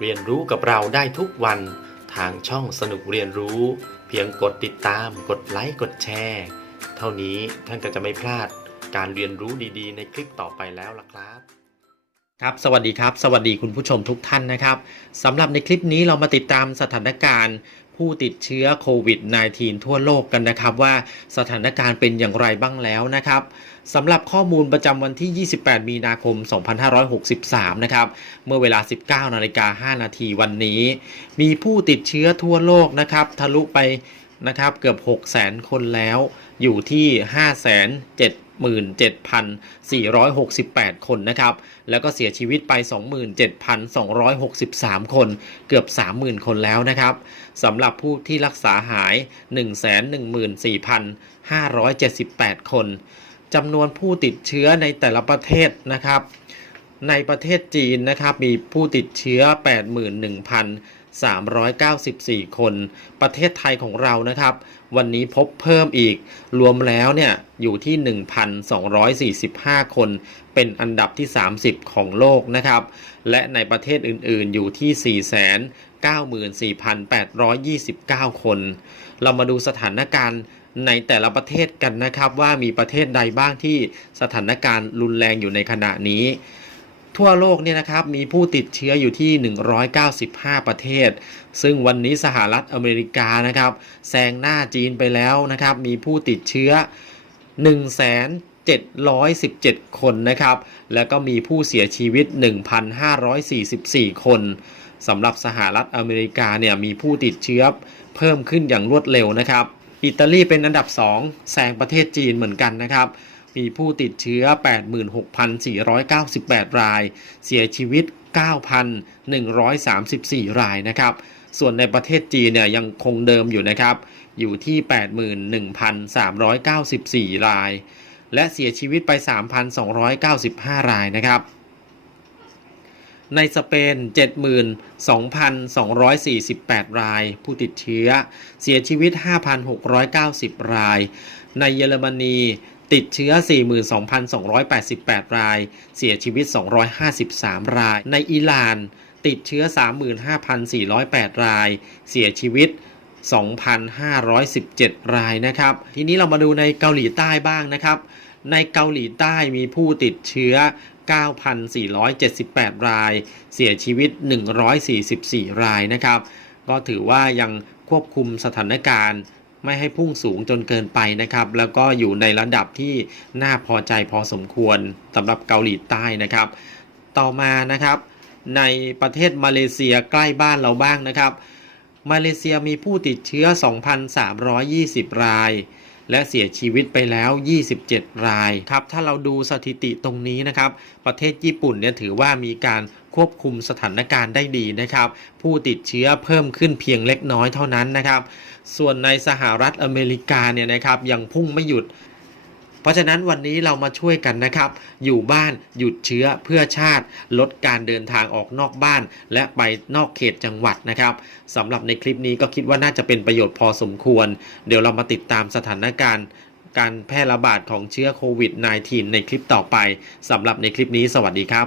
เรียนรู้กับเราได้ทุกวันทางช่องสนุกเรียนรู้ เพียงกดติดตาม กดไลค์กดแชร์เท่านี้ท่านก็จะไม่พลาดการเรียนรู้ดีๆ ในคลิปต่อไปแล้วล่ะครับครับสวัสดีครับ สวัสดีคุณผู้ชมทุกท่านนะครับสำหรับในคลิปนี้เรามาติดตามสถานการณ์ ผู้ติดเชื้อโควิด -19 ทั่วโลกกันนะครับว่าสถานการณ์เป็นอย่างไรบ้างแล้วนะครับสำหรับข้อมูลประจำวันที่ 28 มีนาคม 2563 นะครับ เมื่อเวลา 19 นาฬิกา 5 นาทีวันนี้ มีผู้ติดเชื้อทั่วโลกนะครับ ทะลุไปนะครับเกือบ 6 0 0 0 0 0 คนแล้ว อยู่ที่ 5 7 577,468 คนนะครับ แล้วก็เสียชีวิตไป 27,263 คน เกือบ 30,000 คนแล้วนะครับสำหรับผู้ที่รักษาหาย 114,578 คนจำนวนผู้ติดเชื้อในแต่ละประเทศนะครับ ในประเทศจีนนะครับมีผู้ติดเชื้อ 81,000 394 คน ประเทศไทยของเรานะครับ วันนี้พบเพิ่มอีก รวมแล้วเนี่ยอยู่ที่ 1,245 คน เป็นอันดับที่ 30 ของโลกนะครับ และในประเทศอื่นๆอยู่ที่ 494,829 คน เรามาดูสถานการณ์ในแต่ละประเทศกันนะครับว่ามีประเทศใดบ้างที่สถานการณ์รุนแรงอยู่ในขณะนี้ ทั่วโลกเนี่ยนะครับมีผู้ติดเชื้ออยู่ที่ 195 ประเทศ ซึ่งวันนี้สหรัฐอเมริกานะครับแซงหน้าจีนไปแล้วนะครับมีผู้ติดเชื้อ 1,717 คนนะครับ แล้วก็มีผู้เสียชีวิต 1,544 คนสำหรับสหรัฐอเมริกาเนี่ยมีผู้ติดเชื้อเพิ่มขึ้นอย่างรวดเร็วนะครับ อิตาลีเป็นอันดับ 2 แซงประเทศจีนเหมือนกันนะครับ มีผู้ติดเชื้อ 86,498 ราย เสียชีวิต 9,134 รายนะครับ ส่วนในประเทศจีนเนี่ยยังคงเดิมอยู่นะครับ อยู่ที่ 81,394 ราย และเสียชีวิตไป 3,295 รายนะครับในสเปน 72,248 ราย ผู้ติดเชื้อ เสียชีวิต 5,690 ราย ในเยอรมนี ติดเชื้อ 42,288 ราย เสียชีวิต 253 ราย ในอิหร่าน ติดเชื้อ 35,408 ราย เสียชีวิต 2,517 รายนะครับ ทีนี้เรามาดูในเกาหลีใต้บ้างนะครับ ในเกาหลีใต้มีผู้ติดเชื้อ 9,478 ราย เสียชีวิต 144 รายนะครับ ก็ถือว่ายังควบคุมสถานการณ์ ไม่ให้พุ่งสูงจนเกินไปนะครับ แล้วก็อยู่ในระดับที่น่าพอใจพอสมควรสำหรับเกาหลีใต้นะครับ ต่อมานะครับ ในประเทศมาเลเซียใกล้บ้านเราบ้างนะครับ มาเลเซียมีผู้ติดเชื้อ 2,320 รายและเสียชีวิตไปแล้ว 27 ราย ครับ ถ้าเราดูสถิติตรงนี้นะครับ ประเทศญี่ปุ่นเนี่ยถือว่ามีการ ควบคุมสถานการณ์ได้ดีนะครับ ผู้ติดเชื้อเพิ่มขึ้นเพียงเล็กน้อยเท่านั้นนะครับ ส่วนในสหรัฐอเมริกาเนี่ยนะครับยังพุ่งไม่หยุดเพราะฉะนั้นวันนี้เรามาช่วยกันนะครับ อยู่บ้านหยุดเชื้อเพื่อชาติ ลดการเดินทางออกนอกบ้าน และไปนอกเขตจังหวัดนะครับสำหรับในคลิปนี้ก็คิดว่าน่าจะเป็นประโยชน์พอสมควร เดี๋ยวเรามาติดตามสถานการณ์ การแพร่ระบาดของเชื้อโควิด -19 ในคลิปต่อไปสำหรับในคลิปนี้สวัสดีครับ